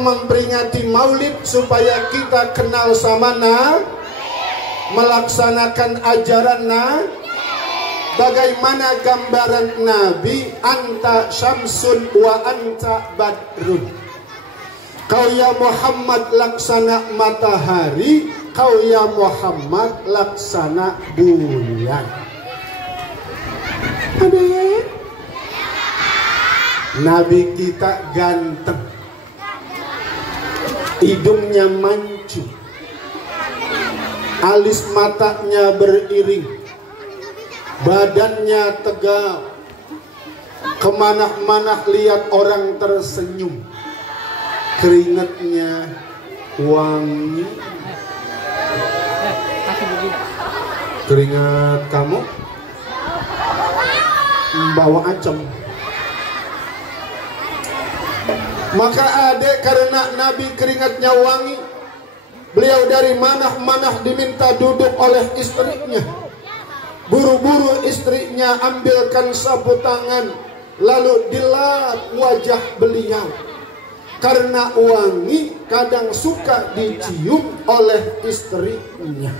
memperingati maulid supaya kita kenal sama melaksanakan ajaran bagaimana gambaran Nabi, anta syamsun wa anta badrun. Kau ya Muhammad laksana matahari, kau ya Muhammad laksana bulan. Adik, Nabi kita ganteng, hidungnya mancung, alis matanya beriring, badannya tegap, kemana-mana lihat orang tersenyum, keringatnya wangi. Keringat kamu bawa acem. Maka adek, karena Nabi keringatnya wangi, beliau dari manah-manah diminta duduk oleh istrinya. Buru-buru istrinya ambilkan sapu tangan, lalu dilap wajah beliau. Karena wangi kadang suka dicium oleh istrinya.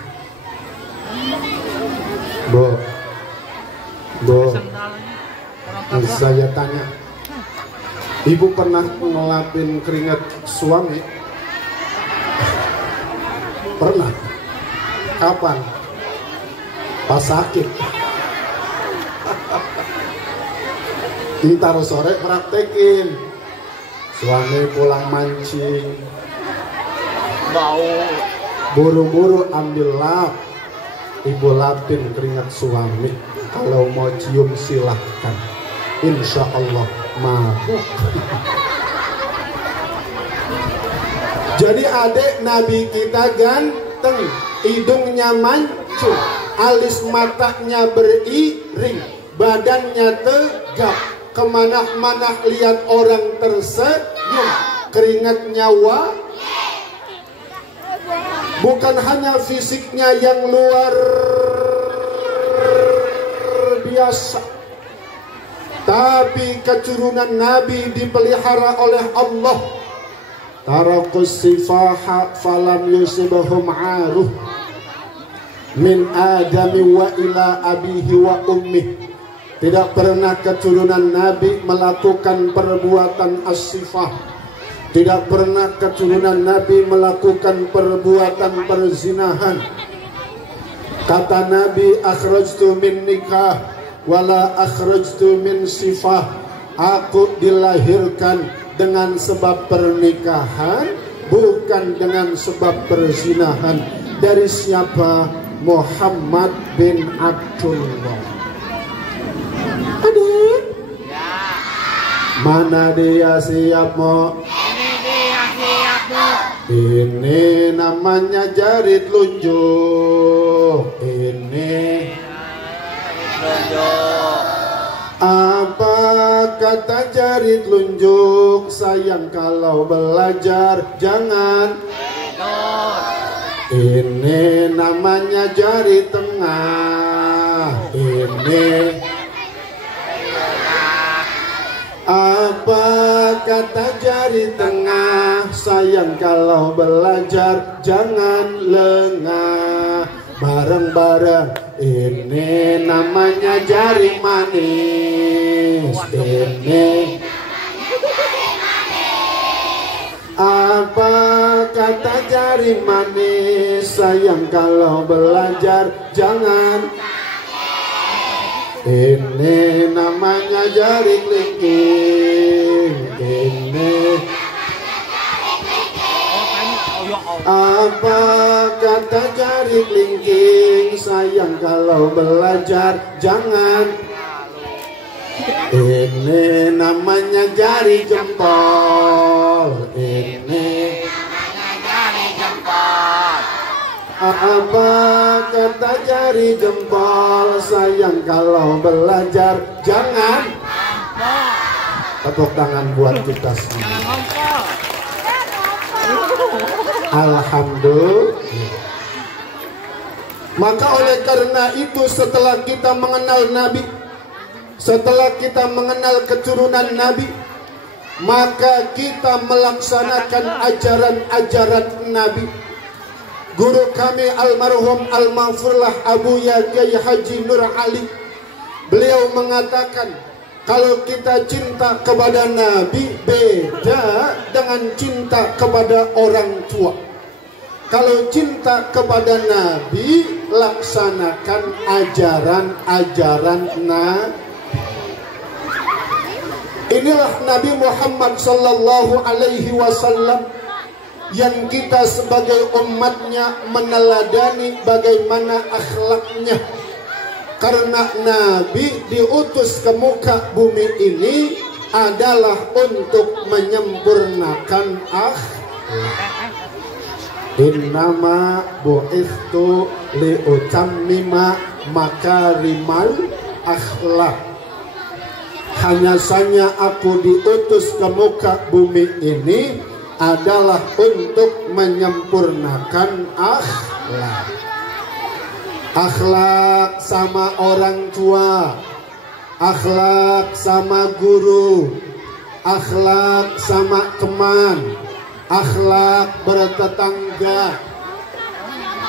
Bu, saya tanya, ibu pernah ngelapin keringat suami? Pernah. Kapan? Pas sakit. Ntar sore praktekin. Suami pulang mancing, bau, buru-buru ambil lap, ibu lapin keringat suami. Kalau mau cium silahkan, insya Allah mabuk. Jadi adek, Nabi kita ganteng, hidungnya mancung, alis matanya beriring, badannya tegap, kemana-mana lihat orang tersenyum, keringatnya bukan hanya fisiknya yang luar biasa, tapi keturunan Nabi dipelihara oleh Allah. Tarakus sifaha falam yusibahum aruh min adami wa ila abihi wa ummih. Tidak pernah keturunan Nabi melakukan perbuatan as-sifah. Tidak pernah keturunan Nabi melakukan perbuatan perzinahan. Kata Nabi, akhrajtu min nikah wala akhrajtu min sifah. Aku dilahirkan dengan sebab pernikahan, bukan dengan sebab perzinahan. Dari siapa? Muhammad bin Abdullah. Adik, mana dia siap mo? Ini dia siap mo. Ini namanya jari telunjuk. Ini telunjuk. Apa kata jari telunjuk? Sayang kalau belajar jangan. Ini namanya jari tengah. Ini apa kata jari tengah? Sayang kalau belajar jangan lengah. Bareng-bareng, ini namanya jari manis. Ini apa kata jari manis? Sayang kalau belajar jangan. Ini namanya jari kelingking. Ini apa kata jari kelingking? Sayang kalau belajar jangan. Ini namanya jari jempol. Ini namanya jari jempol. Apa kata jari jempol? Sayang kalau belajar jangan. Tepuk tangan buat kita semua. Alhamdulillah. Maka oleh karena itu, setelah kita mengenal Nabi, setelah kita mengenal keturunan Nabi, maka kita melaksanakan ajaran-ajaran Nabi. Guru kami almarhum al-maghfurlah Abu Kiai Haji Nur Ali, beliau mengatakan, kalau kita cinta kepada Nabi beda dengan cinta kepada orang tua. Kalau cinta kepada Nabi, laksanakan ajaran-ajaran Nabi. Inilah Nabi Muhammad sallallahu alaihi wasallam yang kita sebagai umatnya meneladani bagaimana akhlaknya. Karena Nabi diutus ke muka bumi ini adalah untuk menyempurnakan akhlak. Innama bu'ithtu liutammima makarimal akhlak. Hanya saja aku diutus ke muka bumi ini adalah untuk menyempurnakan akhlak. Akhlak sama orang tua, akhlak sama guru, akhlak sama teman, akhlak bertetangga.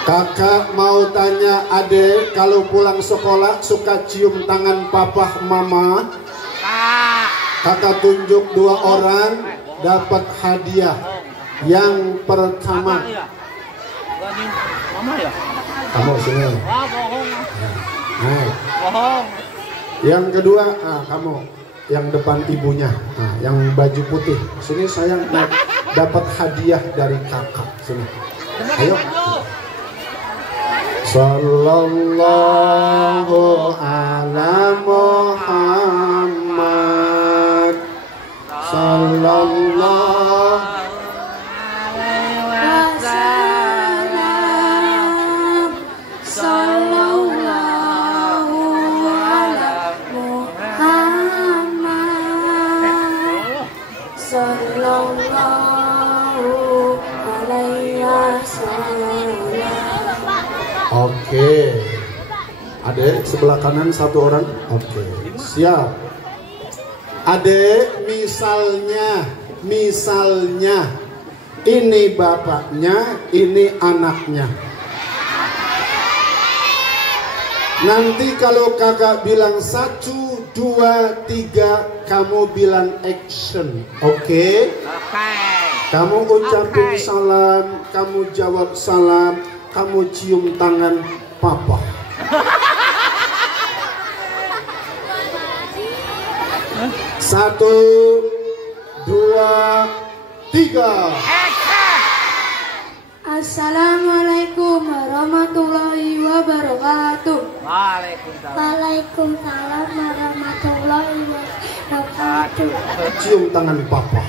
Kakak mau tanya adek, kalau pulang sekolah suka cium tangan papa mama? Kakak tunjuk 2 orang dapat hadiah. Yang pertama, kamu sini. Nah. Yang kedua, kamu yang depan ibunya, yang baju putih. Sini sayang, dapat hadiah dari kakak. Sini. Ayo. Sallallahu ala Muhammad. Sallallahu alaihi wasallam. Sallallahu ala Muhammad. Sallallahu alaihi wasallam. Oke. Adek sebelah kanan 1 orang. Oke. Siap. Adek, misalnya ini bapaknya, ini anaknya. Nanti kalau kakak bilang 1, 2, 3, kamu bilang action. Oke? Kamu ucapin salam, kamu jawab salam, kamu cium tangan papa. Satu, 2, 3. Assalamualaikum warahmatullahi wabarakatuh. Waalaikumsalam warahmatullahi wabarakatuh. Cium tangan papa.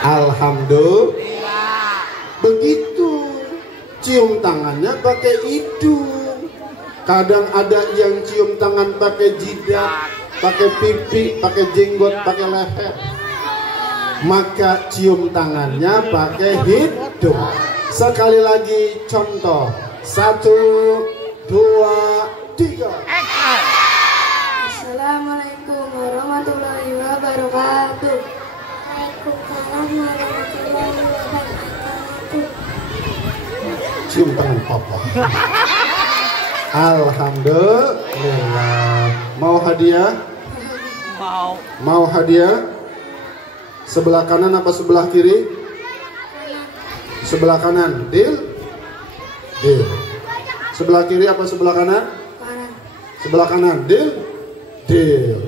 Alhamdulillah. Begitu. Cium tangannya pakai hidung. Kadang ada yang cium tangan pakai jidat, pakai pipi, pakai jenggot, pakai leher. Maka cium tangannya pakai hidung. Sekali lagi contoh. 1, 2, 3. Assalamualaikum warahmatullahi wabarakatuh. Waalaikumsalam warahmatullahi wabarakatuh. Cium tangan papa. Alhamdulillah. Mau hadiah? Mau hadiah? Sebelah kanan apa sebelah kiri? Sebelah kanan. Deal? Deal. Sebelah kiri apa sebelah kanan? Kanan. Sebelah kanan. Deal? Deal.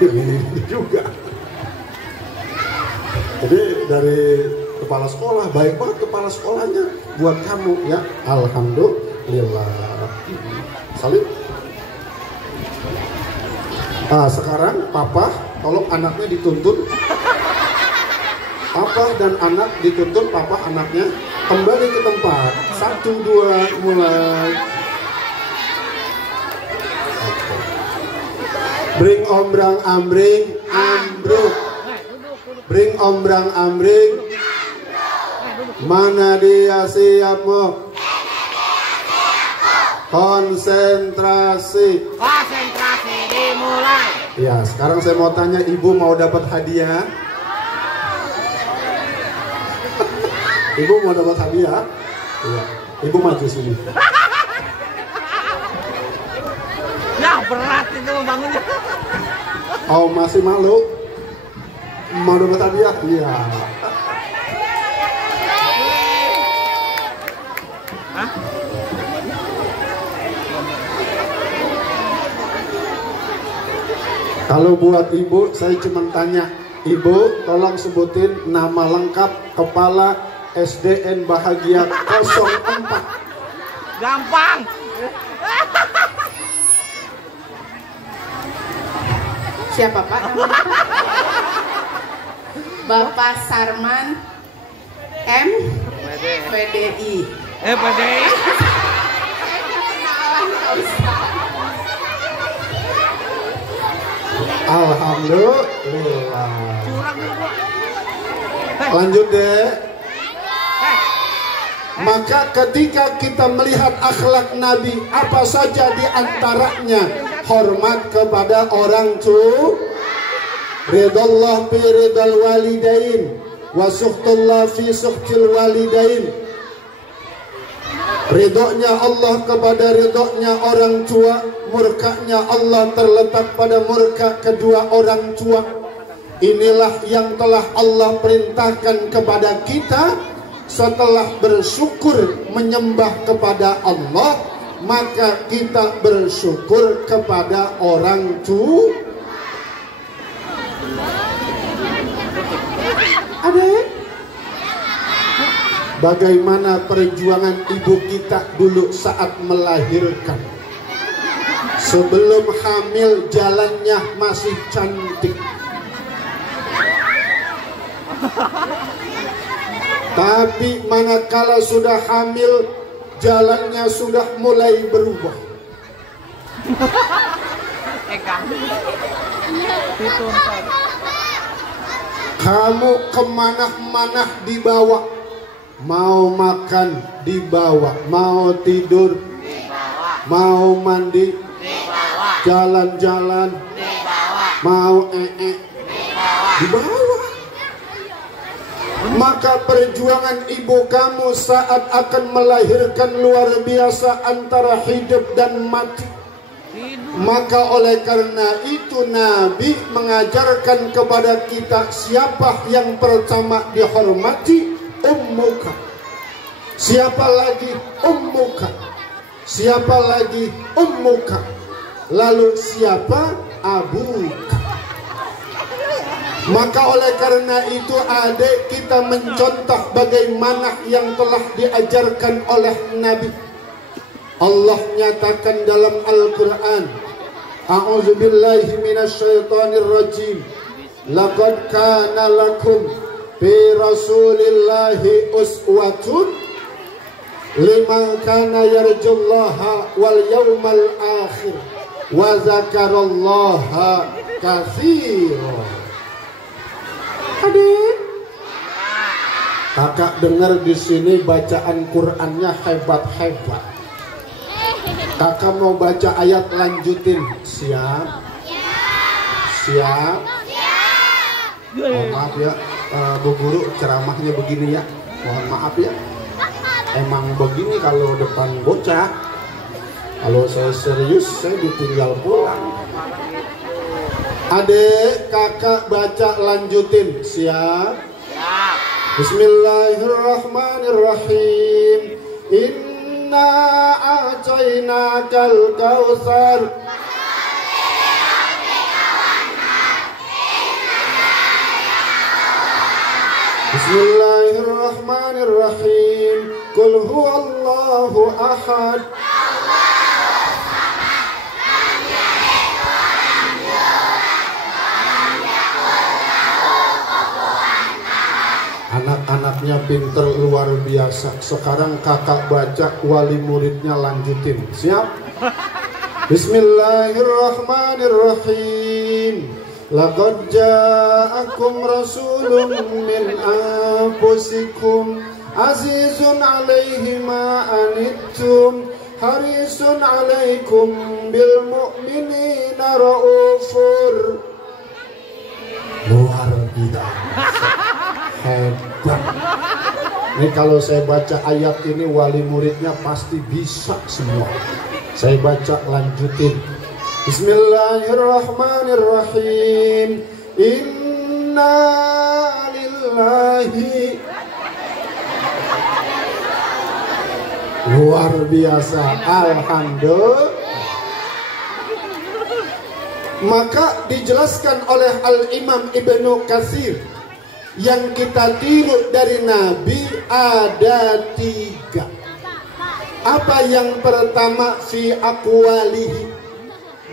Ini juga. Jadi dari kepala sekolah, baik banget kepala sekolahnya buat kamu ya. Alhamdulillah. Salim. Sekarang papa tolong anaknya dituntun. Papa dan anak dituntun, papa anaknya kembali ke tempat. 1, 2, mulai. Bring ombrang ambring ambruk. Bring ombrang ambring. Mana dia siap mo? Konsentrasi. Konsentrasi dimulai. Ya, sekarang saya mau tanya, ibu mau dapat hadiah? Ibu mau dapat hadiah? Iya. Ibu maju sini. Ya berat itu membangunnya. Oh, masih malu? Mau dapat hadiah? Iya. Hah? Kalau buat ibu, saya cuma tanya, ibu tolong sebutin nama lengkap kepala SDN Bahagia 04. Gampang. Siapa Pak? Bapak Sarman M. PDI. PDI. Alhamdulillah. Lanjut deh. Maka ketika kita melihat akhlak Nabi, apa saja di antaranya hormat kepada orang tua, ridallah fi ridal walidain, wa suhtullah fi suhtil walidain. Ridhonya Allah kepada ridhonya orang tua, murkanya Allah terletak pada murka kedua orang tua. Inilah yang telah Allah perintahkan kepada kita. Setelah bersyukur menyembah kepada Allah, maka kita bersyukur kepada orang tua. Adik, bagaimana perjuangan ibu kita dulu saat melahirkan? Sebelum hamil jalannya masih cantik, tapi manakala sudah hamil jalannya sudah mulai berubah. Kamu kemana-mana dibawa, mau makan dibawa, mau tidur, mau mandi, jalan-jalan, mau dibawa. Maka perjuangan ibu kamu saat akan melahirkan luar biasa antara hidup dan mati. Maka oleh karena itu Nabi mengajarkan kepada kita siapa yang pertama dihormati, ummuka. Siapa lagi? Ummuka. Siapa lagi? Ummuka. Lalu siapa? Abuka. Maka oleh karena itu adik, kita mencontoh bagaimana yang telah diajarkan oleh Nabi. Allah nyatakan dalam Al-Quran, A'udzubillahi minasyaitonirrajim, laqad kana lakum fi rasulillahi uswatun liman kana yarjullaha wal yawmal akhir wa zakarallaha katsiran. Adik, kakak dengar di sini bacaan Qurannya hebat-hebat. Kakak mau baca ayat lanjutin. Siap? Siap? Mohon maaf ya, Bu Guru ceramahnya begini ya. Mohon maaf ya. Emang begini kalau depan bocah. Kalau saya serius, saya ditinggal pulang. Adik, kakak baca lanjutin. Siap? Siap. Bismillahirrahmanirrahim. Inna a'tainakal kautsar. Bismillahirrahmanirrahim. Qul huwallahu ahad. Anak-anaknya pinter luar biasa. Sekarang kakak baca, wali muridnya lanjutin. Siap? Bismillahirrahmanirrahim. Laqad ja'akum rasulun min anfusikum azizun 'alaihi ma anittum harisun alaikum bil mu'minina raufur. Luar biasa, hebat. Ini kalau saya baca ayat ini wali muridnya pasti bisa semua. Saya baca lanjutin. Bismillahirrahmanirrahim. Inna lillahi. Luar biasa, alhamdulillah. Maka dijelaskan oleh Al-Imam Ibnu Katsir, yang kita tiru dari Nabi ada 3. Apa yang pertama? Fi aqwalihi,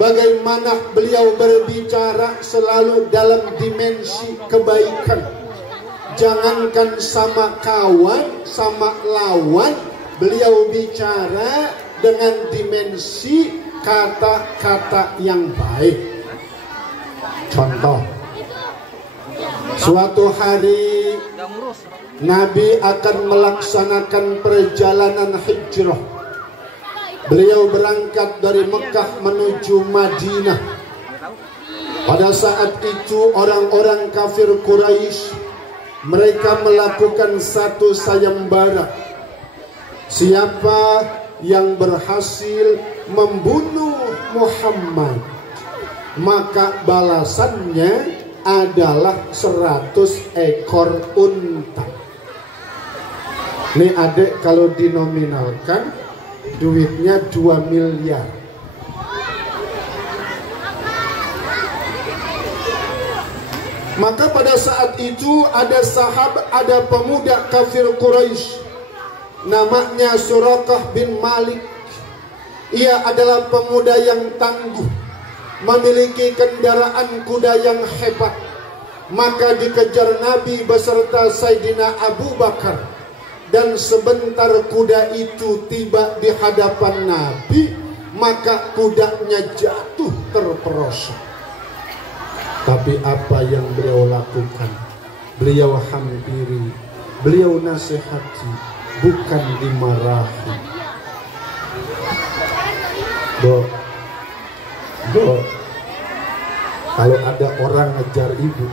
bagaimana beliau berbicara selalu dalam dimensi kebaikan. Jangankan sama kawan, sama lawan, beliau bicara dengan dimensi kata-kata yang baik. Contoh, suatu hari Nabi akan melaksanakan perjalanan hijrah. Beliau berangkat dari Mekah menuju Madinah. Pada saat itu orang-orang kafir Quraisy, mereka melakukan satu sayembara. Siapa yang berhasil membunuh Muhammad, maka balasannya adalah 100 ekor unta. Nih adik, kalau dinominalkan duitnya 2 miliar. Maka pada saat itu ada pemuda kafir Quraisy, namanya Suraqah bin Malik. Ia adalah pemuda yang tangguh, memiliki kendaraan kuda yang hebat. Maka dikejar Nabi beserta Sayyidina Abu Bakar. Dan sebentar kuda itu tiba di hadapan Nabi, maka kudanya jatuh terperosok. Tapi apa yang beliau lakukan? Beliau hampiri, beliau nasihati, bukan dimarahi. Dok, kalau ada orang ngejar ibu,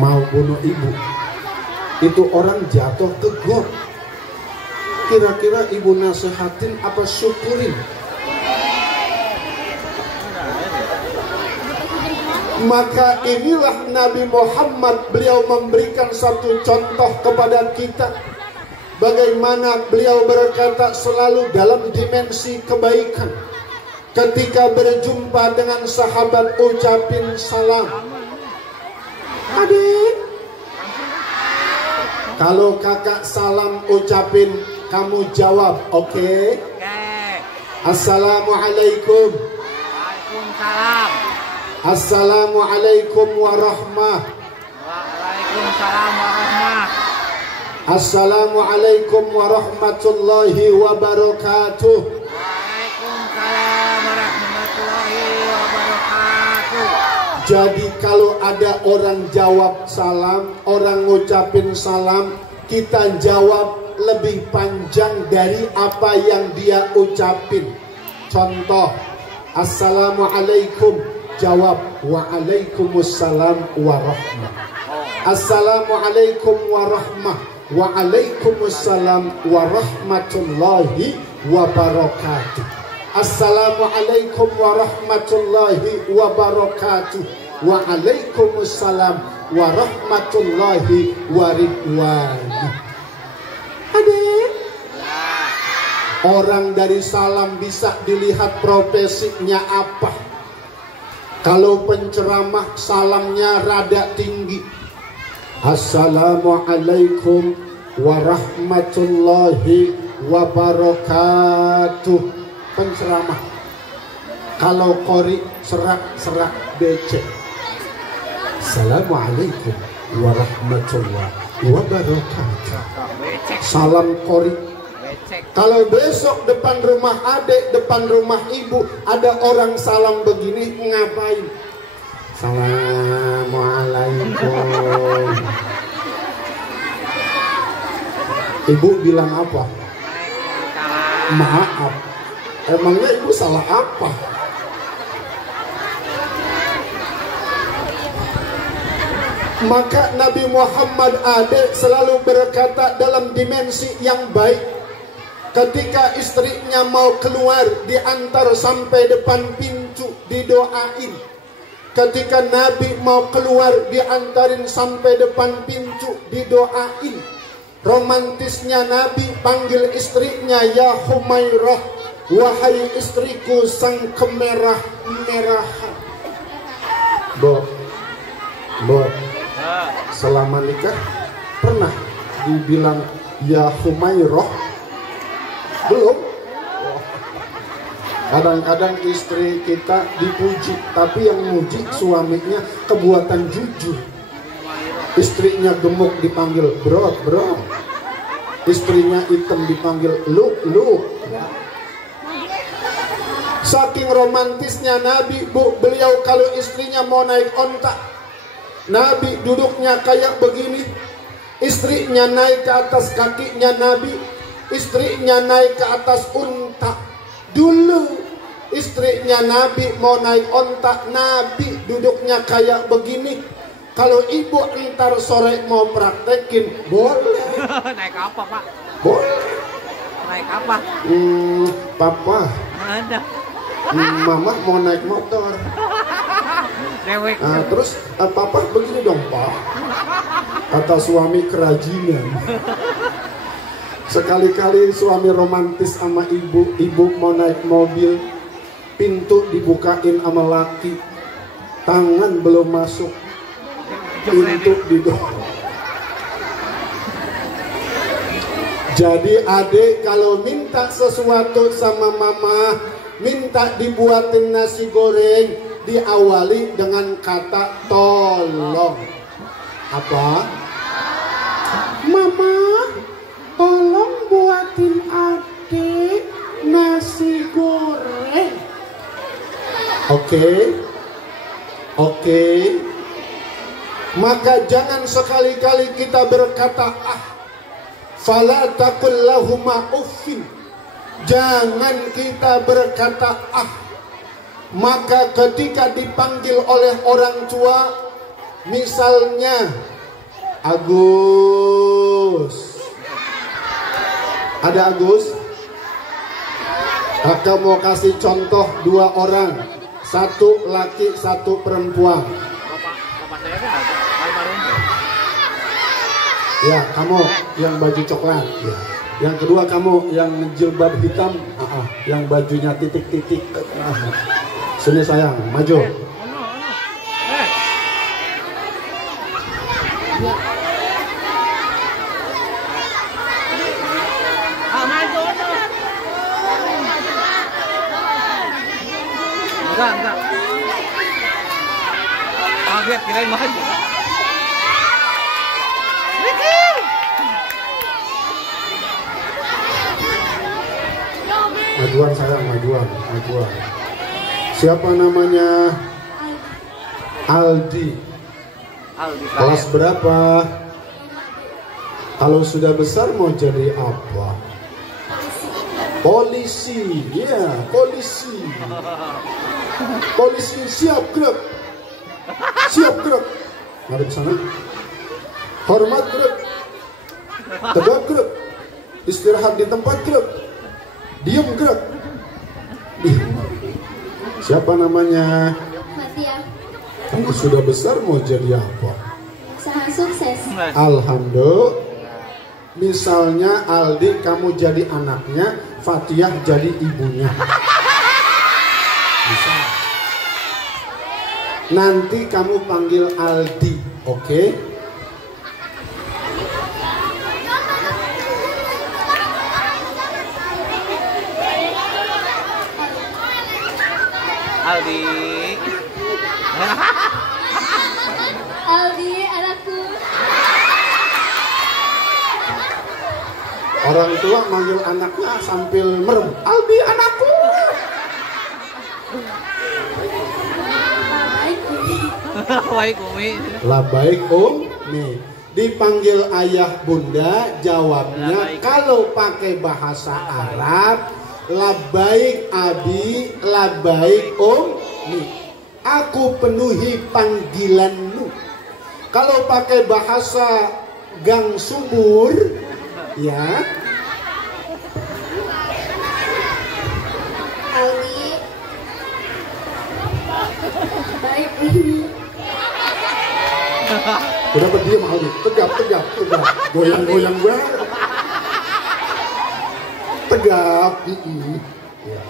mau bunuh ibu, itu orang jatuh ke got, kira-kira ibu nasihatin apa syukurin? Maka inilah Nabi Muhammad, beliau memberikan satu contoh kepada kita. Bagaimana beliau berkata selalu dalam dimensi kebaikan. Ketika berjumpa dengan sahabat, ucapin salam. Adik, kalau kakak salam ucapin, kamu jawab, oke? Assalamualaikum. Waalaikumsalam. Assalamualaikum warahmah. Waalaikumsalam warahmah. Assalamualaikum warahmatullahi wabarakatuh. Waalaikumsalam warahmatullahi wabarakatuh. Jadi kalau ada orang jawab salam, orang ngucapin salam, kita jawab lebih panjang dari apa yang dia ucapin. Contoh, Assalamualaikum, jawab Waalaikumsalam warahmah. Assalamualaikum warahmah. Waalaikumsalam warahmatullahi wabarakatuh. Assalamualaikum warahmatullahi wabarakatuh. Waalaikumsalam warahmatullahi waridwani. Adik, orang dari salam bisa dilihat profesinya apa. Kalau penceramah salamnya rada tinggi, Assalamualaikum warahmatullahi wabarakatuh. Penceramah. Kalau qori serak-serak becek, Assalamualaikum warahmatullahi wabarakatuh. Salam qori. Kalau besok depan rumah adik, depan rumah ibu, ada orang salam begini, ngapain? Assalamualaikum. Ibu bilang apa? Maaf, emangnya ibu salah apa? Maka Nabi Muhammad Ade selalu berkata dalam dimensi yang baik. Ketika istrinya mau keluar, diantar sampai depan pintu, didoain. Ketika Nabi mau keluar, diantarin sampai depan pintu, didoain. Romantisnya Nabi panggil istrinya, ya Humairah, wahai istriku sang kemerah-merahan. Bo, selama nikah pernah dibilang ya Humairah? Belum. Kadang-kadang istri kita dipuji, tapi yang muji suaminya kebuatan jujur. Istrinya gemuk dipanggil bro. Istrinya hitam dipanggil lu. Saking romantisnya Nabi, Bu, beliau kalau istrinya mau naik onta, Nabi duduknya kayak begini, istrinya naik ke atas kakinya Nabi, istrinya naik ke atas unta. Dulu istrinya Nabi mau naik onta, Nabi duduknya kayak begini. Kalau ibu entar sore mau praktekin, boleh. Naik apa, Pak? Boleh. Naik apa? Papa. Ada. Mama mau naik motor. Dewek. Nah, terus papa begini dong, Pak. Kata suami kerajinan. Sekali-kali suami romantis sama ibu mau naik mobil, pintu dibukain sama laki, tangan belum masuk, pintu didorong. Jadi adik kalau minta sesuatu sama mama, minta dibuatin nasi goreng, diawali dengan kata tolong. Apa? Mama, tolong buatin adik nasi goreng. Oke. Maka jangan sekali-kali kita berkata fala taqul lahuma uffin. Jangan kita berkata Maka ketika dipanggil oleh orang tua, misalnya Agus. Ada Agus? Kakak mau kasih contoh 2 orang, 1 laki 1 perempuan. Bapak saya kan almarhum. Ya, kamu yang baju coklat. Ya. Yang kedua kamu yang jilbab hitam, yang bajunya titik-titik. Sini sayang, maju. Enggak. Kaget kirain maju. Majuan sayang, majuan. Siapa namanya? Aldi. Kelas berapa? Kalau sudah besar mau jadi apa? Polisi. Ya, polisi. Polisi siap gerak. Mari ke sana. Hormat gerak. Tegak gerak. Istirahat di tempat gerak. Diam gerak. Siapa namanya? Fatia. Kamu sudah besar mau jadi apa? Usaha sukses. Alhamdulillah. Misalnya Aldi kamu jadi anaknya, Fatia jadi ibunya. Bisa. Nanti kamu panggil Aldi, oke? Aldi. Aldi, anakku. Orang tua manggil anaknya sambil merem. Aldi anakku. Baik, Umi. Lah baik Umi. dipanggil ayah bunda, jawabnya kalau pakai bahasa Arab, labbaik abi, labbaik ummi. Aku penuhi panggilanmu. Kalau pakai bahasa Gang Subur, ya. Aldi. Baik ini. Udah berdiam Aldi, tegap. Goyang-goyang gue. Tegap. Ya.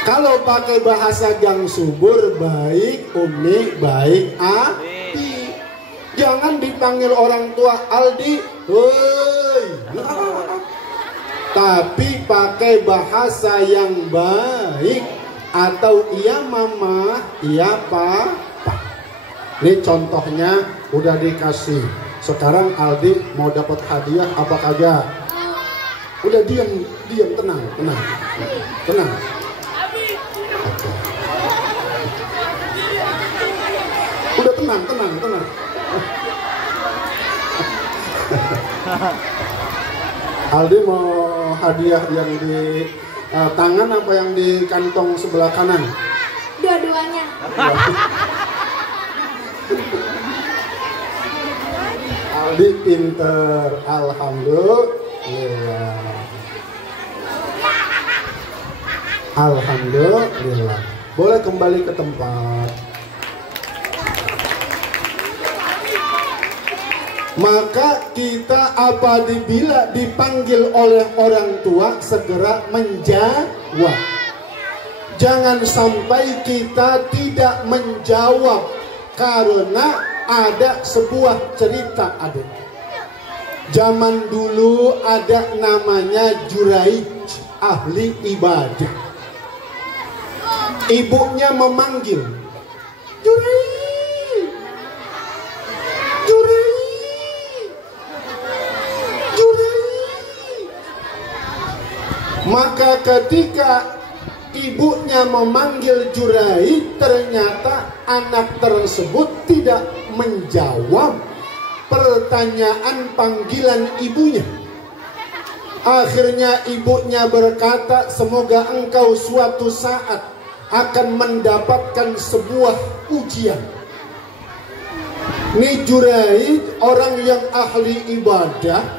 Kalau pakai bahasa Gang Subur, baik Umi, baik Abi. Jangan dipanggil orang tua Aldi, woi. Tapi pakai bahasa yang baik, atau iya mama, iya papa. Ini contohnya udah dikasih. Sekarang Aldi mau dapat hadiah apa kagak? Udah diam, tenang. Okay. Udah tenang. Aldi mau hadiah yang di tangan apa yang di kantong sebelah kanan? Dua-duanya. Aldi pinter, alhamdulillah. Alhamdulillah. Boleh kembali ke tempat. Maka kita apabila dipanggil oleh orang tua segera menjawab. Jangan sampai kita tidak menjawab karena ada sebuah cerita adik. Zaman dulu ada namanya Juraij, ahli ibadah. Ibunya memanggil, Juraij. Maka ketika ibunya memanggil Juraij, ternyata anak tersebut tidak menjawab pertanyaan panggilan ibunya. Akhirnya ibunya berkata, semoga engkau suatu saat akan mendapatkan sebuah ujian. Ini Juraij, orang yang ahli ibadah,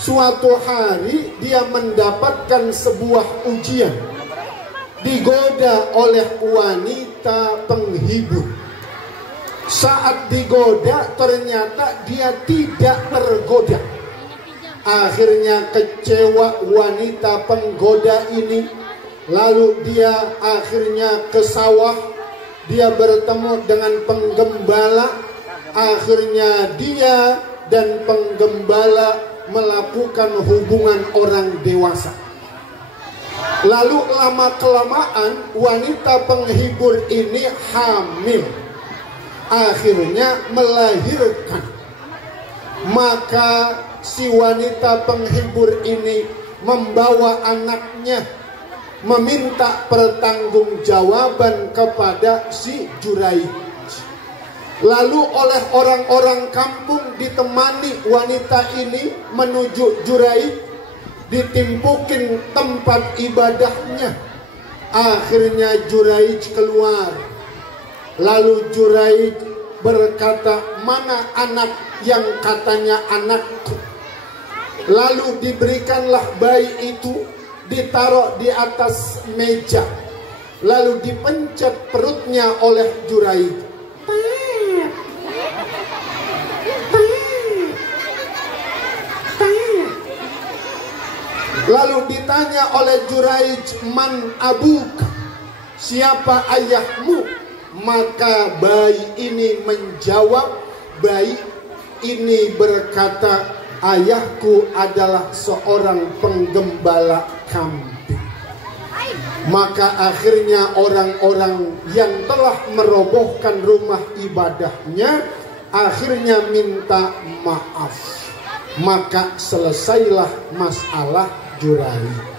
suatu hari dia mendapatkan sebuah ujian. Digoda oleh wanita penghibur. Saat digoda ternyata dia tidak tergoda. Akhirnya kecewa wanita penggoda ini. Lalu dia akhirnya ke sawah. Dia bertemu dengan penggembala. Akhirnya dia dan penggembala melakukan hubungan orang dewasa. Lalu lama-kelamaan wanita penghibur ini hamil. Akhirnya melahirkan. Maka si wanita penghibur ini membawa anaknya, meminta pertanggungjawaban kepada si Juraij. Lalu oleh orang-orang kampung ditemani wanita ini menuju Juraij, ditimpukin tempat ibadahnya. Akhirnya Juraij keluar. Lalu Juraij berkata, mana anak yang katanya anakku? Lalu diberikanlah bayi itu, ditaruh di atas meja. Lalu dipencet perutnya oleh Juraij. Lalu ditanya oleh Juraij, man abuk, siapa ayahmu? Maka bayi ini menjawab, bayi ini berkata, ayahku adalah seorang penggembala kambing. Maka akhirnya orang-orang yang telah merobohkan rumah ibadahnya akhirnya minta maaf. Maka selesailah masalah Juraij.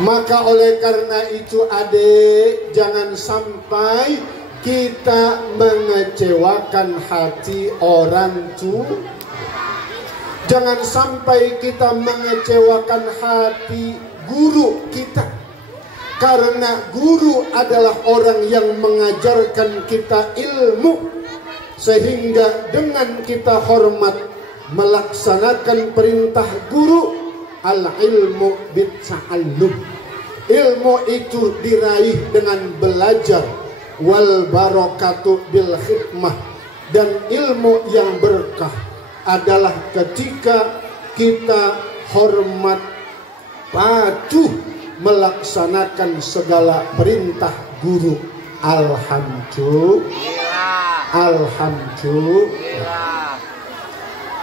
Maka oleh karena itu adik, jangan sampai kita mengecewakan hati orang tua. Jangan sampai kita mengecewakan hati guru kita. Karena guru adalah orang yang mengajarkan kita ilmu. Sehingga dengan kita hormat melaksanakan perintah guru, al-ilmu bitta'allum. Ilmu itu diraih dengan belajar, wal barakatu bil khidmah. Dan ilmu yang berkah adalah ketika kita hormat, patuh melaksanakan segala perintah guru. Alhamdulillah.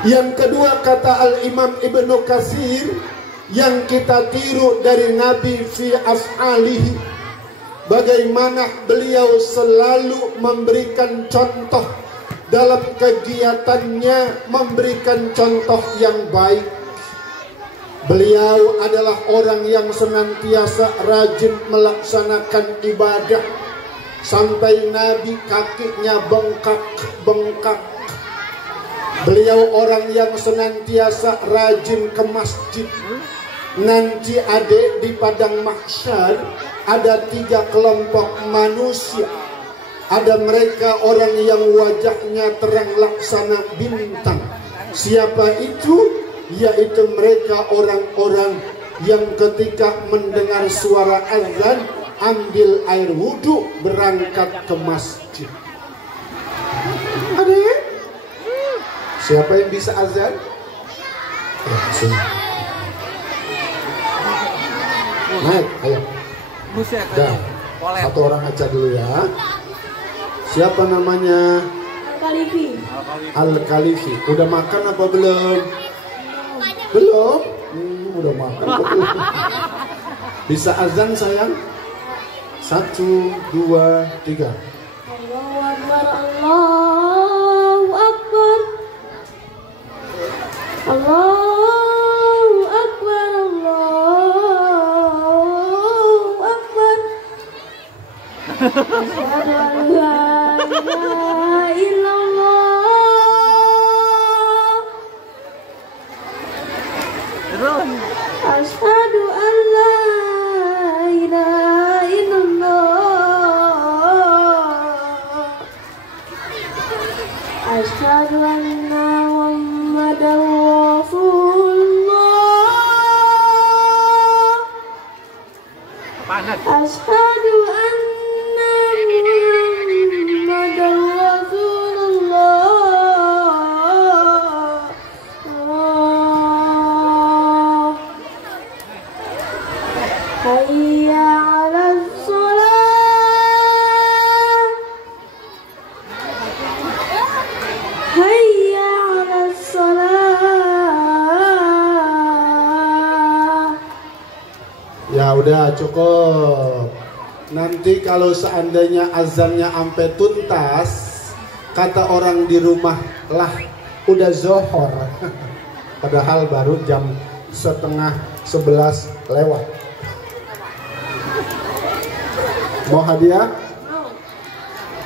Yang kedua, kata Al-Imam Ibnu Katsir, yang kita tiru dari Nabi fi af'alihi, bagaimana beliau selalu memberikan contoh dalam kegiatannya, memberikan contoh yang baik. Beliau adalah orang yang senantiasa rajin melaksanakan ibadah, sampai Nabi kakinya bengkak. Beliau orang yang senantiasa rajin ke masjid. Nanti adik di padang mahsyar ada 3 kelompok manusia. Ada mereka orang yang wajahnya terang laksana bintang. Siapa itu? Yaitu mereka orang-orang yang ketika mendengar suara azan ambil air wudhu berangkat ke masjid. Ada ya? Siapa yang bisa azan? Naik, ayo. Dah, satu orang aja dulu ya. Siapa namanya? Al-Khalifi. Udah makan apa belum? Belum? Udah makan. Bisa azan sayang? 1, 2, 3. Allahu Akbar, Allahu Akbar. Allahu Akbar, Allahu Akbar. Asyhadu an la ilaha illallah. Asyhadu an la ilaha illallah. Asyhadu anna Muhammadar Rasulullah. Asyhadu anna Muhammadar Rasulullah. Hayya 'alas shalah. Hayya 'alas shalah. Ya udah cukup. Nanti kalau seandainya azannya sampai tuntas, kata orang di rumah, lah udah zohor. Padahal baru jam 10:30 lewat. Mau hadiah?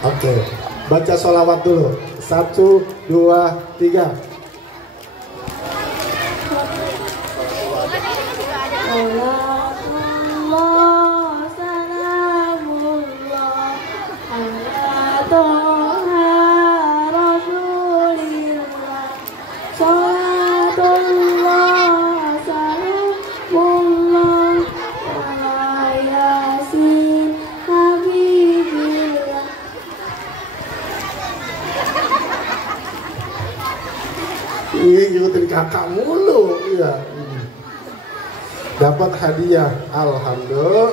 Oke. Baca sholawat dulu. 1, 2, 3. Salatullah, salamullah ala Toha Rasulillah. Salatullah, salamullah ala Yasin Habibillah. Ini ngikutin kakak mulu. Iya. Dapat hadiah. Alhamdulillah.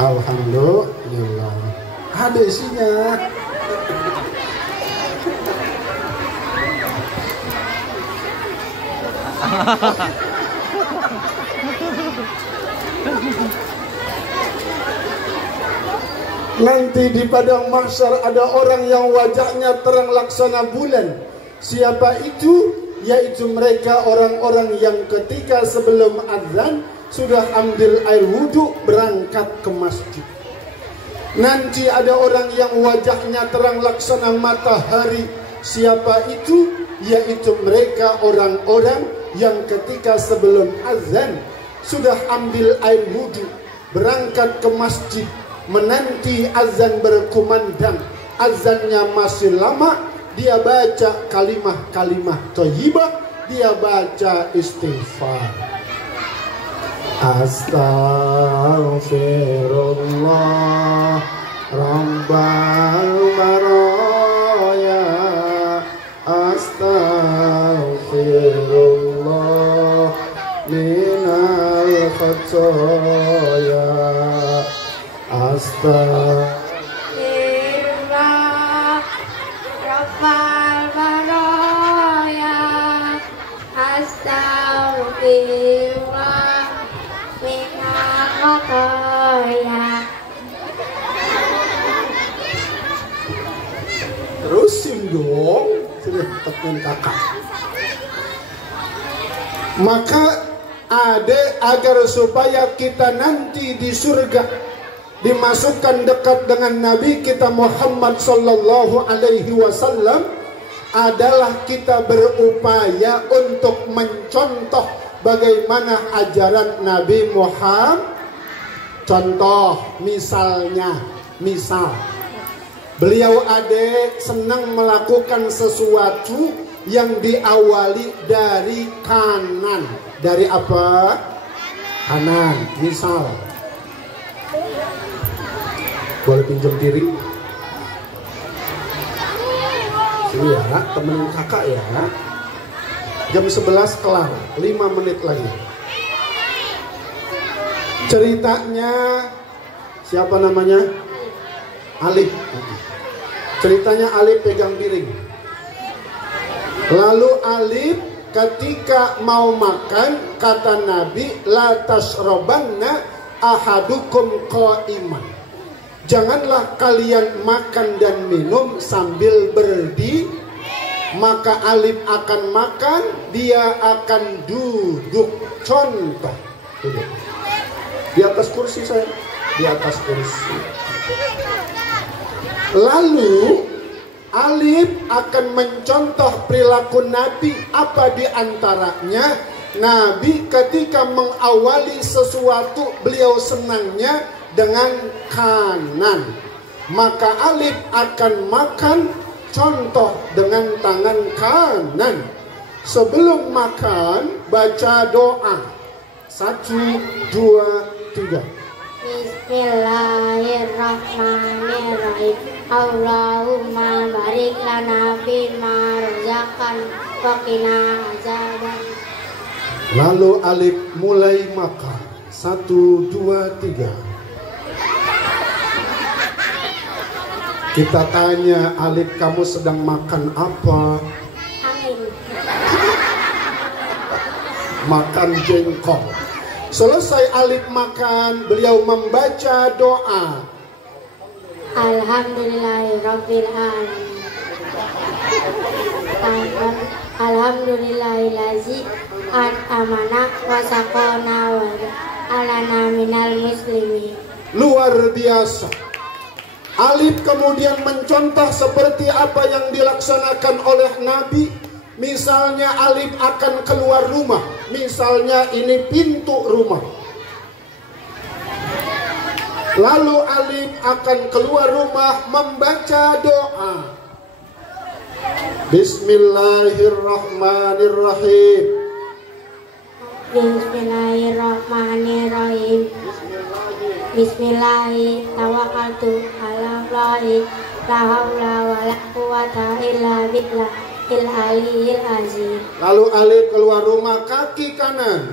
Alhamdulillah. Ada isinya. Nanti di padang mahsyar ada orang yang wajahnya terang laksana bulan. Siapa itu? Yaitu mereka orang-orang yang ketika sebelum azan sudah ambil air wudhu, berangkat ke masjid. Nanti ada orang yang wajahnya terang laksana matahari. Siapa itu? Yaitu mereka orang-orang yang ketika sebelum azan sudah ambil air wudhu, berangkat ke masjid, menanti azan berkumandang. Azannya masih lama, dia baca kalimah-kalimah thayyibah, dia baca istighfar. Astaghfirullah Rabbal baraya, astaghfirullah minal khataya, astaghfirullah Rabbal baraya, astaghfirullah minal khataya. Terusin dong, sudah tekan kakak. Maka ada agar supaya kita nanti di surga dimasukkan dekat dengan Nabi kita Muhammad sallallahu alaihi wasallam, adalah kita berupaya untuk mencontoh bagaimana ajaran Nabi Muhammad. Contoh, misal beliau senang melakukan sesuatu yang diawali dari kanan. Dari apa? Kanan. Misal, boleh pinjam diri? Sini ya, temenin kakak ya. Jam 11 kelar, 5 menit lagi. Ceritanya, siapa namanya? Alif. Ceritanya Alif pegang piring. Lalu Alif ketika mau makan, kata Nabi, la tasrobanna ahadukum qa'iman. Janganlah kalian makan dan minum sambil berdiri. Maka Alif akan makan, dia akan duduk. Contoh, duduk. Di atas kursi saya, di atas kursi. Lalu Alif akan mencontoh perilaku Nabi. Apa di antaranya? Nabi ketika mengawali sesuatu, beliau senangnya dengan kanan. Maka Alif akan makan, contoh dengan tangan kanan. Sebelum makan, baca doa. 1, 2, 3. Bismillahirrahmanirrahim. Allahumma barik lana bima razaqtan wa qina azaban. Lalu Alif mulai makan. 1, 2, 3. Kita tanya, Alif, kamu sedang makan apa? Amin. Makan jengkol. Selesai Alif makan, beliau membaca doa. Alhamdulillahirabbil alamin. Alhamdulillahillazi at'amana wa saqana wa alana minal muslimin. Luar biasa. Alif kemudian mencontoh seperti apa yang dilaksanakan oleh Nabi. Misalnya Alif akan keluar rumah, misalnya ini pintu rumah. Lalu Alif akan keluar rumah membaca doa. Bismillahirrahmanirrahim. Bismillahirrahmanirrahim. Bismillahi tawakkaltu ala Allahi la haula wala quwata illa billahil aliyyil azim. Lalu Alif keluar rumah kaki kanan.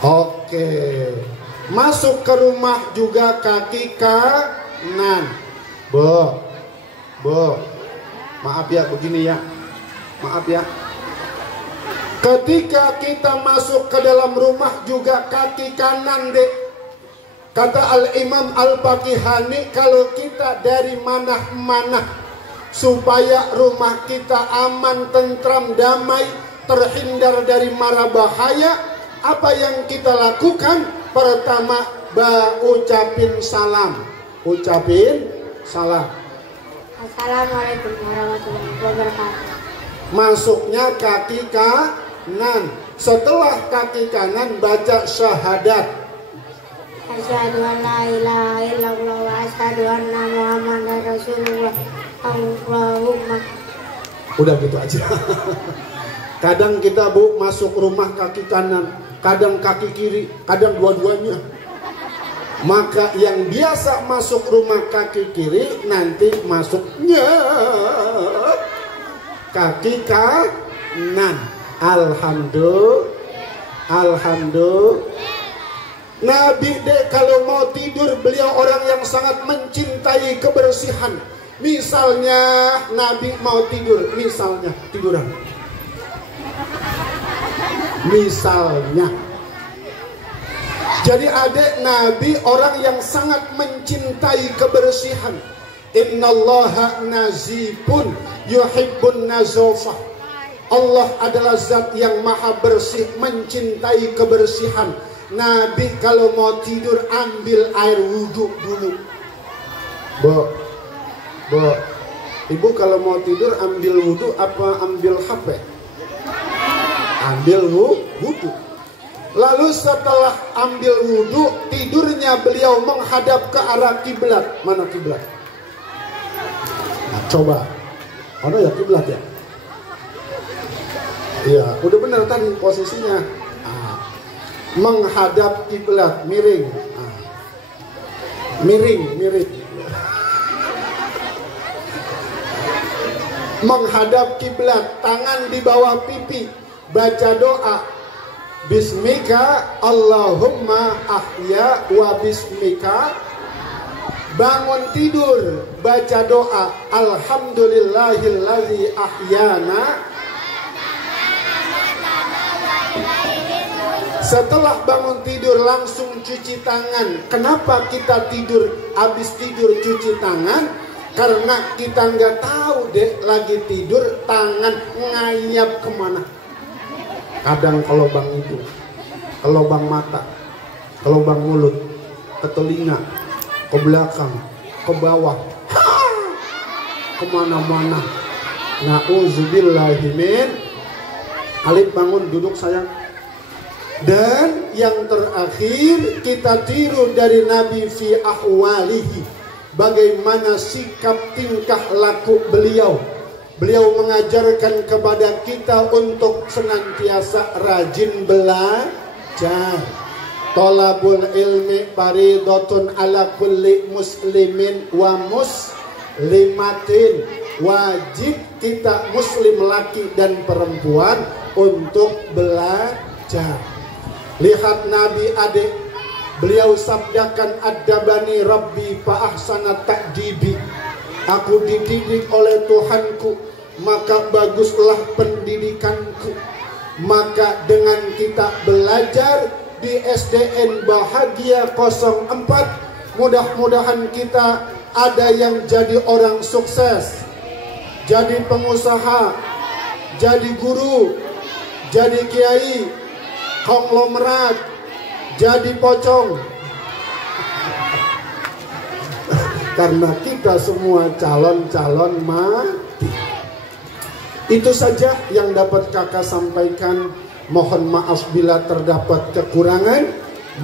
Oke. Masuk ke rumah juga kaki kanan. Bu. Maaf ya begini ya. Maaf ya. Ketika kita masuk ke dalam rumah juga kaki kanan, Dek. Kata Al-Imam Al-Baqihani, kalau kita dari mana-mana supaya rumah kita aman, tentram, damai, terhindar dari mara bahaya, Apa yang kita lakukan? Pertama, ucapin salam. Ucapin salam. Assalamualaikum warahmatullahi wabarakatuh. Masuknya kaki kanan. Setelah kaki kanan baca syahadat. Asyhadu an la ilaha illallah wa asyhadu anna Muhammadar Rasulullah. Allahumma. Udah gitu aja. Kadang kita Bu masuk rumah kaki kanan, kadang kaki kiri, kadang dua-duanya. Maka yang biasa masuk rumah kaki kiri nanti masuknya kaki kanan. Alhamdulillah. Nabi dek kalau mau tidur, beliau orang yang sangat mencintai kebersihan. Misalnya Nabi mau tidur, misalnya tiduran. Misalnya. Jadi adik Nabi orang yang sangat mencintai kebersihan. Innallaha nazifun yuhibbun nazafah. Allah adalah zat yang maha bersih, mencintai kebersihan. Nabi kalau mau tidur ambil air wudhu dulu. Bu, ibu kalau mau tidur ambil wudhu apa ambil HP? Ambil wudhu. Lalu setelah ambil wudhu, tidurnya beliau menghadap ke arah kiblat. Mana kiblat? Nah, coba. Mana ya kiblat ya? Iya, udah benar tadi posisinya. Menghadap kiblat, miring. Miring. Menghadap kiblat, tangan di bawah pipi, baca doa. Bismika Allahumma ahya wa bismika. Bangun tidur, baca doa. Alhamdulillahillazi ahyana. Setelah bangun tidur langsung cuci tangan. Kenapa kita tidur, habis tidur cuci tangan? Karena kita nggak tahu deh lagi tidur tangan ngayap kemana. Kadang ke lubang hidung, ke lubang mata, ke lubang mulut, ke telinga, ke belakang, ke bawah, kemana-mana. Na'udzubillahimin. Alif bangun, duduk sayang. Dan yang terakhir kita tiru dari Nabi fi ahwalihi, bagaimana sikap tingkah laku beliau. Beliau mengajarkan kepada kita untuk senantiasa rajin belajar. Thalabul ilmi faridatun ala kulli muslimin wa muslimatin. Wajib kita muslim laki dan perempuan untuk belajar. Lihat Nabi adik, beliau sabdakan adabani rabbi fa ahsana ta'dibi. Aku dididik oleh Tuhanku, maka baguslah pendidikanku. Maka dengan kita belajar di SDN Bahagia 04, mudah-mudahan kita ada yang jadi orang sukses, jadi pengusaha, jadi guru, jadi kiai, konglomerat, jadi pocong. Karena kita semua calon-calon mati. Itu saja yang dapat kakak sampaikan. Mohon maaf bila terdapat kekurangan.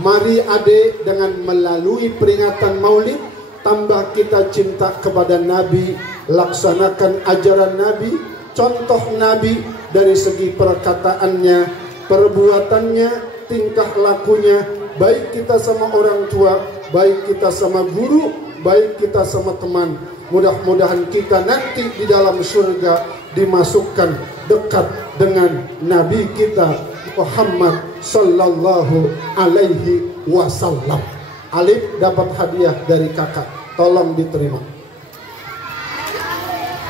Mari adik dengan melalui peringatan Maulid, tambah kita cinta kepada Nabi, laksanakan ajaran Nabi, contoh Nabi dari segi perkataannya, perbuatannya, tingkah lakunya, baik kita sama orang tua, baik kita sama guru, baik kita sama teman. Mudah-mudahan kita nanti di dalam surga dimasukkan dekat dengan Nabi kita Muhammad sallallahu alaihi wasallam. Alif dapat hadiah dari kakak, tolong diterima.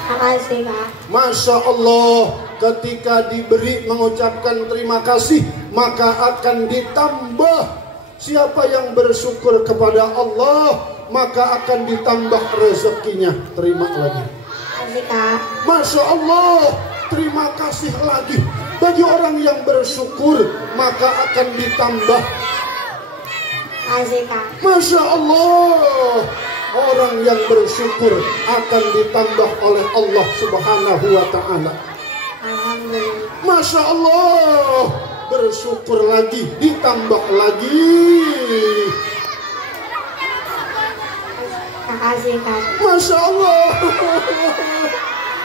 Makasih Pak. Masya Allah, ketika diberi mengucapkan terima kasih, maka akan ditambah. Siapa yang bersyukur kepada Allah, maka akan ditambah rezekinya. Terima lagi. Makasih Kak. Masya Allah, terima kasih lagi. Bagi orang yang bersyukur maka akan ditambah. Masya Allah, orang yang bersyukur akan ditambah oleh Allah Subhanahu wa Ta'ala. Masya Allah, bersyukur lagi, ditambah lagi. Masya Allah,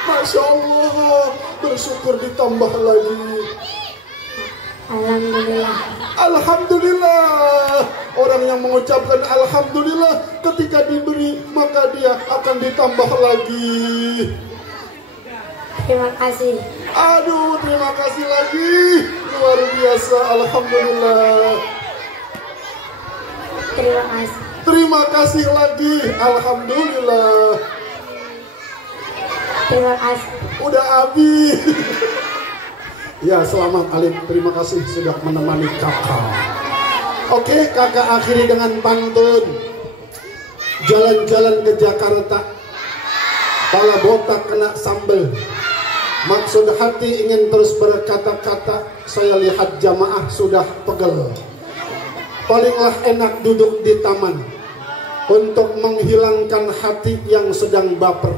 Masya Allah, bersyukur ditambah lagi. Alhamdulillah. Alhamdulillah. Orang yang mengucapkan Alhamdulillah ketika diberi maka dia akan ditambah lagi. Terima kasih. Aduh, terima kasih lagi. Luar biasa, Alhamdulillah. Terima kasih. Terima kasih lagi, Alhamdulillah. Terima kasih. Udah habis. Ya, selamat Alif. Terima kasih sudah menemani kakak. Oke, kakak akhiri dengan pantun. Jalan-jalan ke Jakarta, kepala botak kena sambel. Maksud hati ingin terus berkata-kata, saya lihat jamaah sudah pegel. Palinglah enak duduk di taman untuk menghilangkan hati yang sedang baper.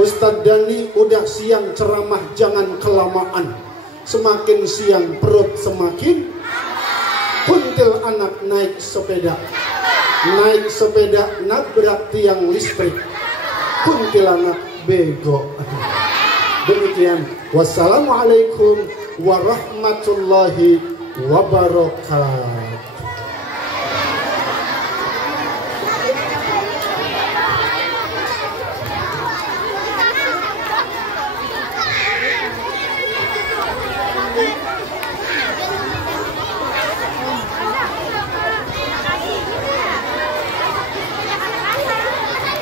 Ustadz Dani udah siang ceramah, jangan kelamaan. Semakin siang perut semakin. Kuntil anak naik sepeda. Naik sepeda nabrak tiang listrik. Kuntilanak bego. Demikian. Wassalamualaikum warahmatullahi wabarakatuh.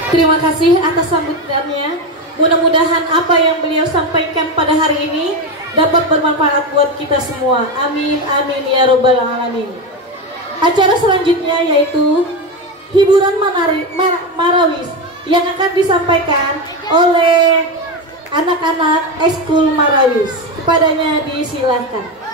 Terima kasih atas sambutannya. Mudah-mudahan apa yang beliau sampaikan pada hari ini dapat bermanfaat buat kita semua. Amin, amin ya robbal alamin. Acara selanjutnya yaitu hiburan Marawis yang akan disampaikan oleh anak-anak Eskul Marawis. Kepadanya disilahkan.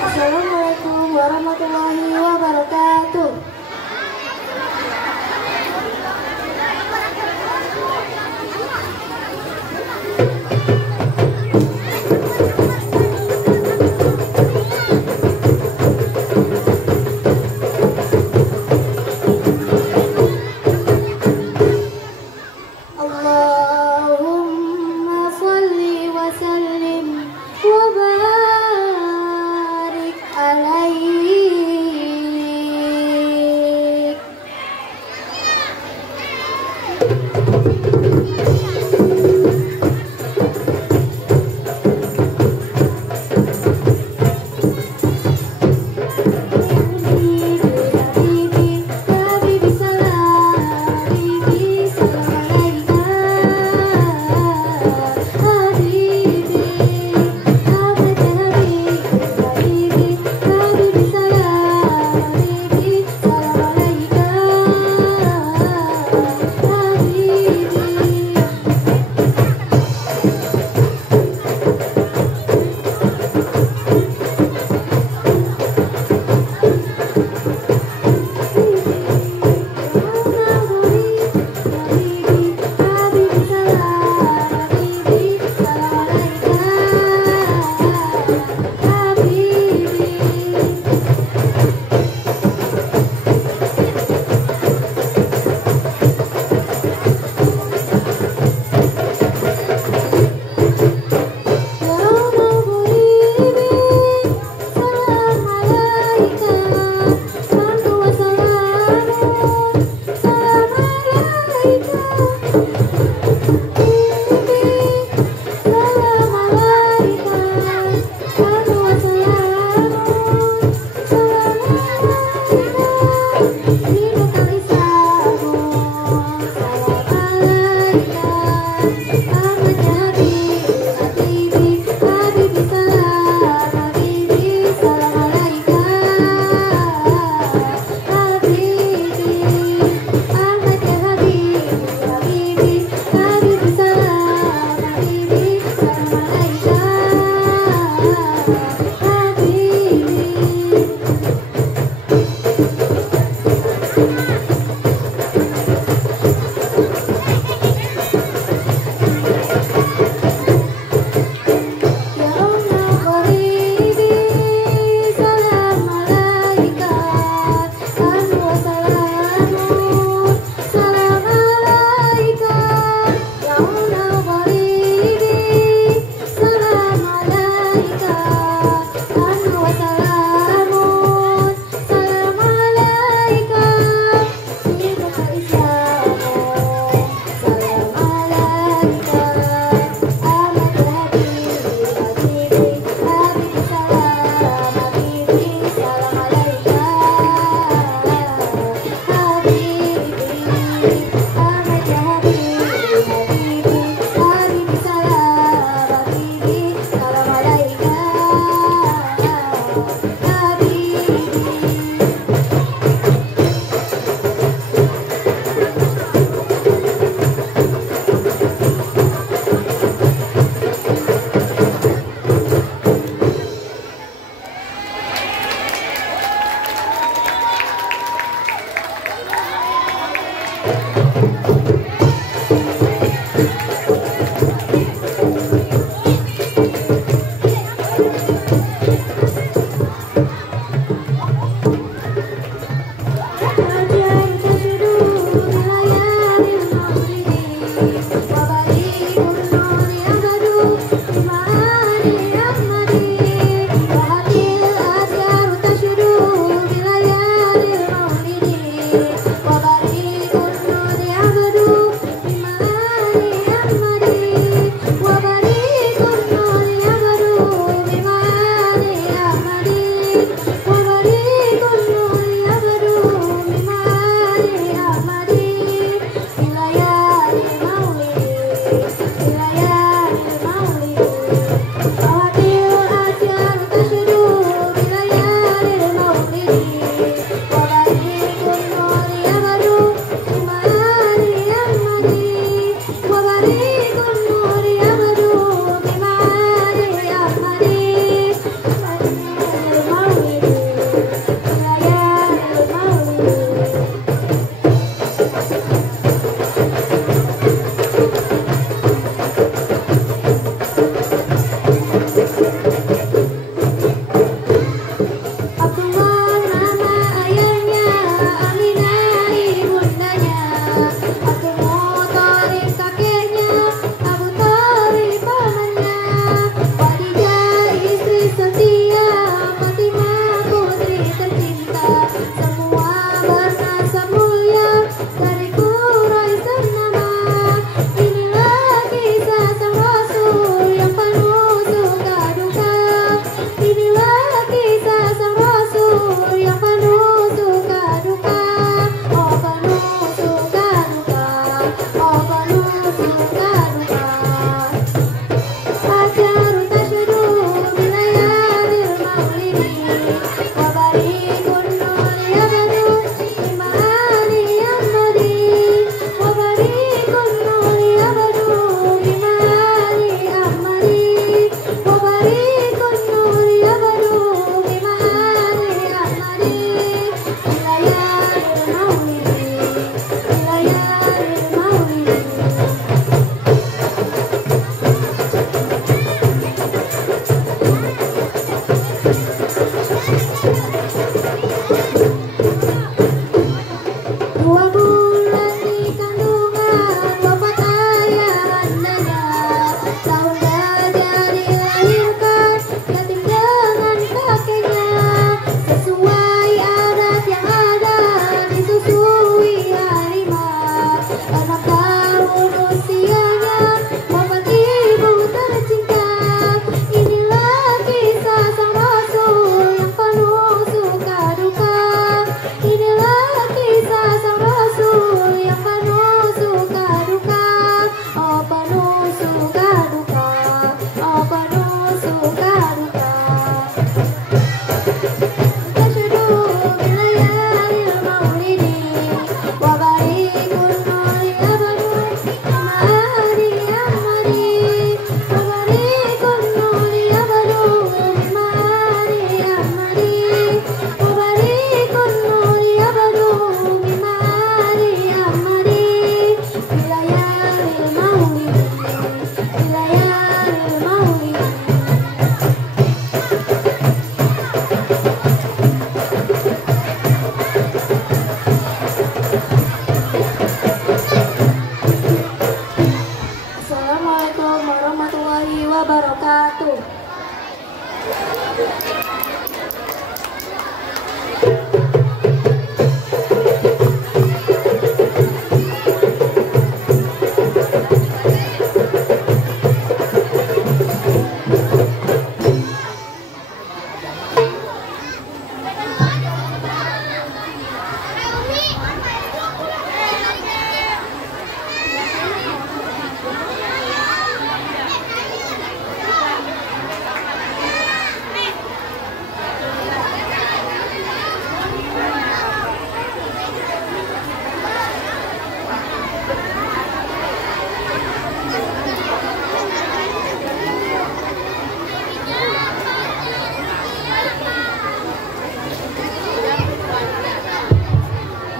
Assalamualaikum warahmatullahi wabarakatuh. Allahumma sholli wa sallim wa barik alaihi.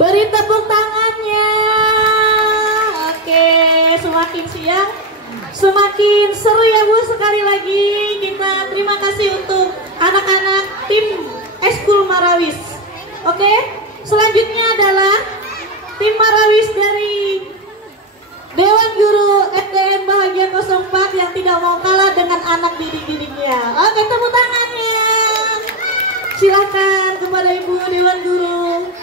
Beri tepuk tangannya. Oke, semakin siang semakin seru ya Bu. Sekali lagi kita terima kasih untuk anak-anak tim Eskul Marawis. Oke, selanjutnya adalah tim Marawis dari Dewan Guru SDN Bahagia 04 yang tidak mau kalah dengan anak didik-didiknya. Oke, tepuk tangannya. Silakan kepada Ibu Dewan Guru.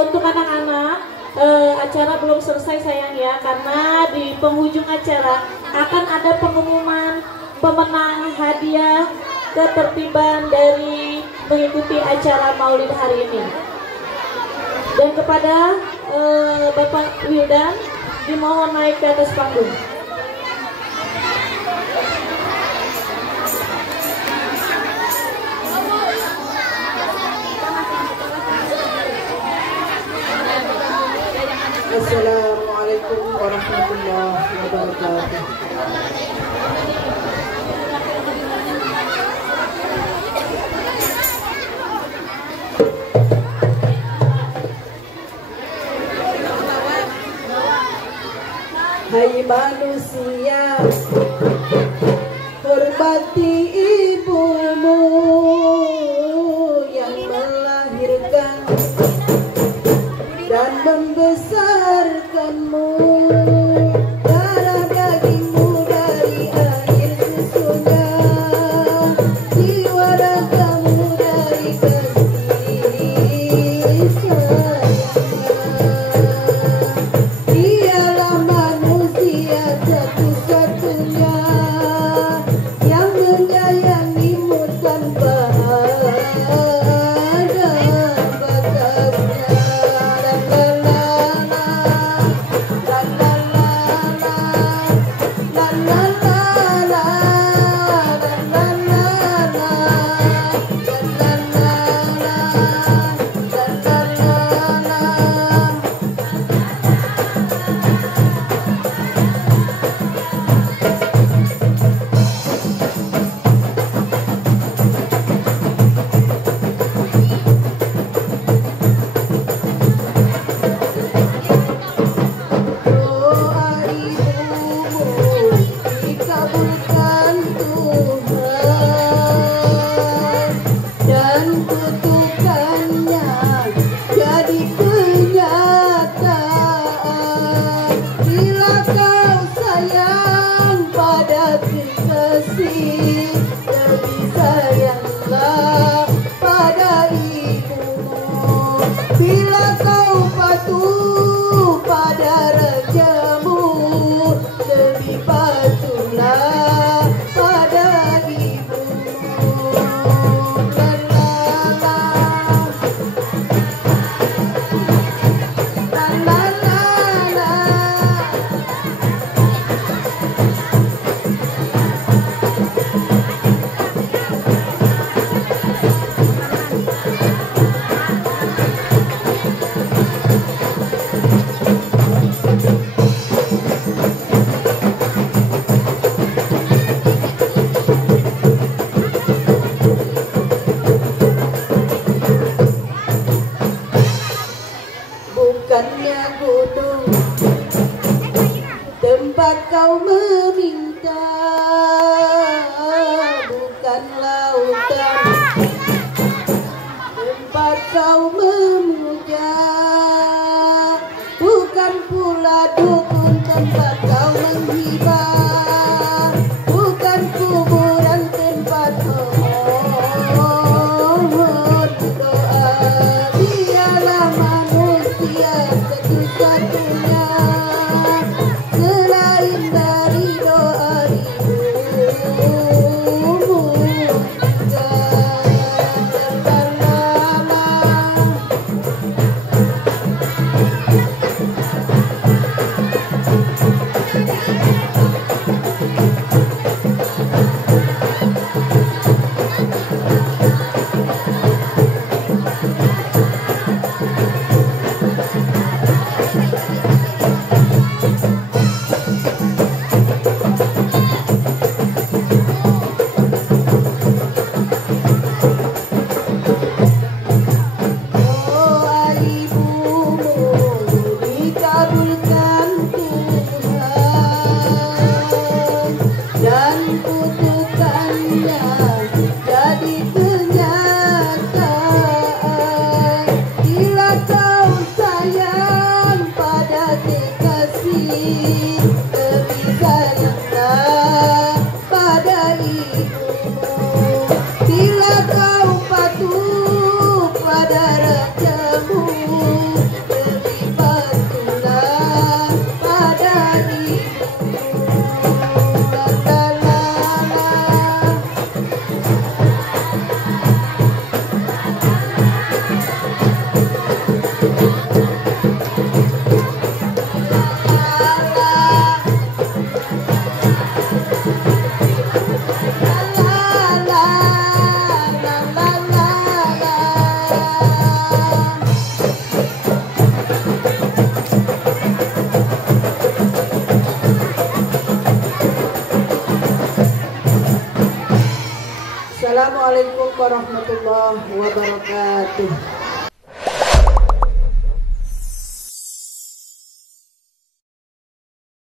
Untuk anak-anak, acara belum selesai sayang ya, karena di penghujung acara akan ada pengumuman pemenang hadiah ketertiban dari mengikuti acara Maulid hari ini. Dan kepada Bapak Wildan dimohon naik ke atas panggung. Assalamualaikum warahmatullahi wabarakatuh. Hai manusia, hormati ibumu yang melahirkan dan membesarkanmu. Darah dagingmu dari air susunya, jiwa ragamu dari kasih sayangnya. Dialah manusia satu-satunya yang menyayangimu tanpa ada batasnya. Bila kau patuh pada rajamu, lebih patuhlah pada ibumu. La la la, la la la la. Bukannya gunung tempat kau meminta, bukan lautan tempat kau memuja, bukan pula dukun tempat kau menghibah, bukan kuburan tempat memohon doa. Dialah manusia satu-satunya selain dari doa kutukannya jadi kenyataan. Bila kau sayang pada kekasih, lebih sayanglah pada ibumu. Bila kau patuh pada rajamu, lebih patuhlah pada ibumu. La la la. Assalamualaikum warahmatullahi wabarakatuh.